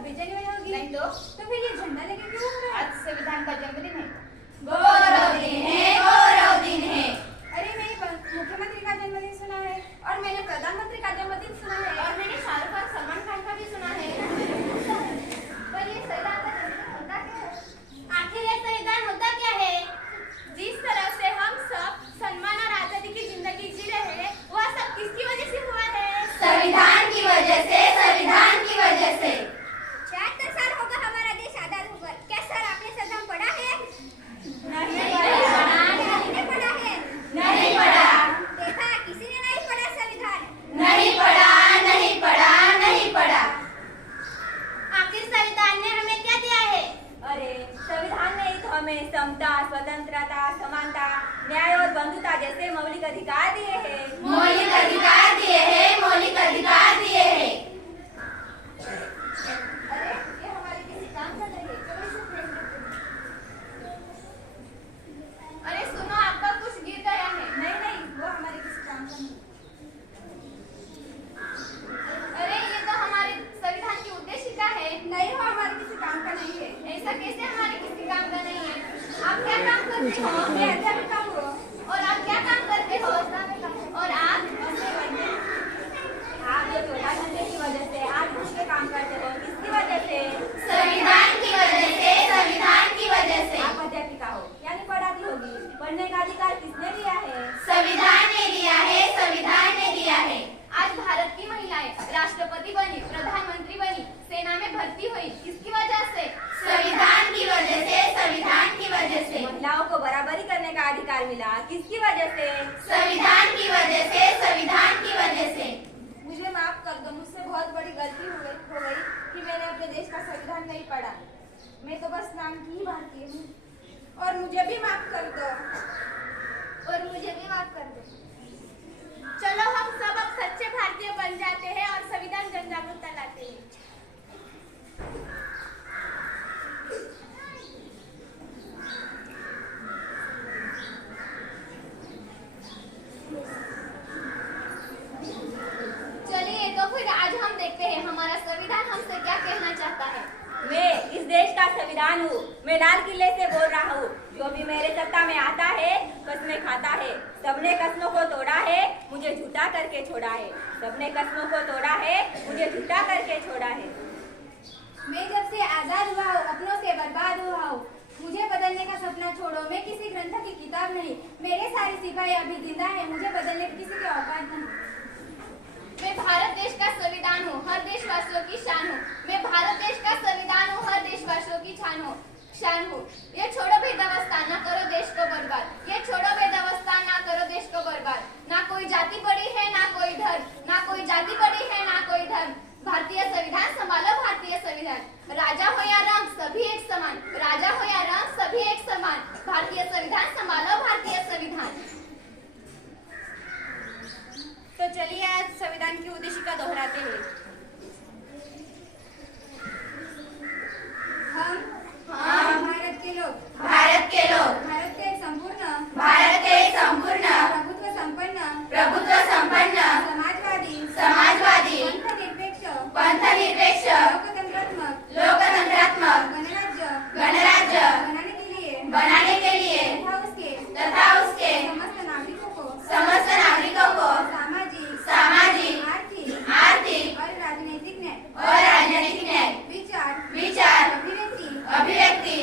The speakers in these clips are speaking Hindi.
26 जनवरी होगी? नहीं तो फिर ये झंडा लेके क्यों घूम रहे हैं? आज संविधान का जन्मदिन है। गौरव दिन है, गौरव दिन है। अरे मैंने मुख्यमंत्री का जन्मदिन सुना है और मैंने प्रधानमंत्री का जन्मदिन सुना है और मैंने शाहरुख खान सलमान खान का भी सुना है। पर ये संविधान का जन्मदिन होता क्या है? आखिर ये संविधान होता क्या है? जिस तरह से हम सब सम्मान और आजादी की जिंदगी जी रहे हैं वह सब किसकी वजह से हुआ है? संविधान की वजह से, संविधान की वजह से। 76 साल होगा हमारा देश आजाद होकर। क्या सर आपने संविधान पढ़ा है? नहीं पढ़ा। किसने पढ़ा है? नहीं पढ़ा। देखा, किसी ने नहीं पढ़ा संविधान। नहीं पढ़ा, नहीं पढ़ा, नहीं पढ़ा। आखिर संविधान ने हमें क्या दिया है? अरे संविधान ने तो हमें समता, स्वतंत्रता, समानता, न्याय और बंधुता जैसे मौलिक अधिकार दिए हैं। मौलिक अधिकार दिए हैं, मौलिक अधिकार दिए हैं। अरे ये हमारे किसी काम का नहीं है, चलो इसे फेंक देते हैं। अरे सुनो, आपका कुछ गिर गया है। नहीं, वो हमारे किसी काम का नहीं। अरे ये तो हमारे संविधान की उद्देशिका है। नहीं, वो हमारे किसी काम का नहीं है। ऐसा कैसे हमारे किसी काम का नहीं है? आप क्या काम करते हो? मैं अध्यापिका हूँ। और आप क्या काम करते हो? और आप जो 14 घंटे की वजह से आप उठ के काम करते हो, किसकी वजह से? संविधान की वजह से, संविधान की वजह से। आप अध्यापिका हो यानी पढ़ाती होगी। पढ़ने का अधिकार किसने दिया है? संविधान ने दिया है, संविधान ने दिया है। आज भारत की महिलाएं राष्ट्रपति बनी, प्रधानमंत्री बनी, सेना में भर्ती हुई, किसकी वजह से? संविधान की वजह से, संविधान की वजह से। महिलाओं को बराबरी करने का अधिकार मिला, किसकी वजह से? संविधान की वजह से, संविधान की वजह से। मुझे माफ कर दो, मुझसे बहुत बड़ी गलती हो गई कि मैंने अपने देश का संविधान नहीं पढ़ा। मैं तो बस नाम की ही भारतीय हूँ। और मुझे भी माफ कर दो। और मुझे भी माफ कर दो। चलो हम सब अब सच्चे भारतीय बन जाते हैं और संविधान जन जागरूकता लाते हैं। चलिए तो फिर आज हम देखते हैं हमारा संविधान हमसे क्या कहना चाहता है। मैं इस देश का संविधान हूँ। मैं लाल किले से बोल रहा हूँ। जो भी मेरे सत्ता में आता है कसमें खाता है। सबने कसमों को तोड़ा है, मुझे झूठा करके छोड़ा है। सबने कसमों को तोड़ा है, मुझे झूठा करके छोड़ा है। मैं जब से आजाद हुआ हूँ, अपनों से बर्बाद हुआ हूँ। मुझे बदलने का सपना छोड़ो, मैं किसी ग्रंथ की किताब नहीं। मेरे सारे सिपाही अभी जिंदा है, मुझे बदलने की किसी की औकात नहीं। मैं भारत देश का संविधान हूँ, हर देशवासियों की शान हूँ। मैं भारत देश का संविधान हूँ, हर देशवासियों की शान हूँ। ये छोड़ो भेदभाव, ना करो देश को बर्बाद। ये छोड़ो भेदभाव, ना करो देश को बर्बाद। ना कोई जाति पड़ी है, ना कोई धर्म। ना कोई जाति पड़ी है, ना कोई धर्म। भारतीय संविधान संभालो, भारतीय संविधान। राजा हो या रंग, सभी एक समान। राजा हो या रंग, सभी एक समान। भारतीय संविधान संभालो, भारतीय संविधान। तो चलिए आज संविधान की उद्देशिका दोहराते हैं। हम भारत के लोग, भारत के लोग, भारत के संपूर्ण, भारत के संपूर्ण, प्रभुत्व संपन्न, प्रभुत्व संपन्न, समाजवादी, समाजवादी, पंथनिरपेक्ष, लोकतंत्रात्मक, लोकतंत्रात्मक गणराज्य गणराज्य बनाने के लिए तथा उसके समस्त नागरिकों को सामाजिक, आर्थिक और राजनीतिक न्याय, विचार, अभिव्यक्ति,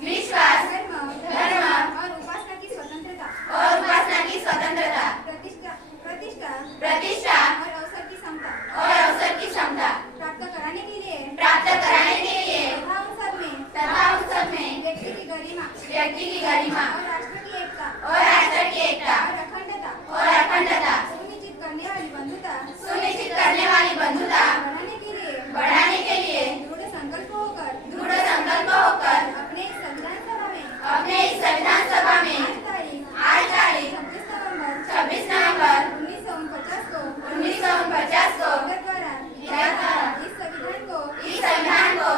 विश्वास, धर्म और उपासना की स्वतंत्रता, प्रतिष्ठा और अवसर की क्षमता प्राप्त कराने के लिए तथा उन सब में व्यक्ति की गरिमा और राष्ट्र की एकता और अखंडता सुनिश्चित करने वाली बंधुता बढ़ाने के लिए दृढ़ संकल्प होकर अपने इस संविधान सभा में आज तारीख 26 नवंबर 1949 को संसद द्वारा इस संविधान को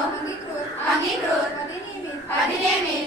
अंगीकृत अधिनियमित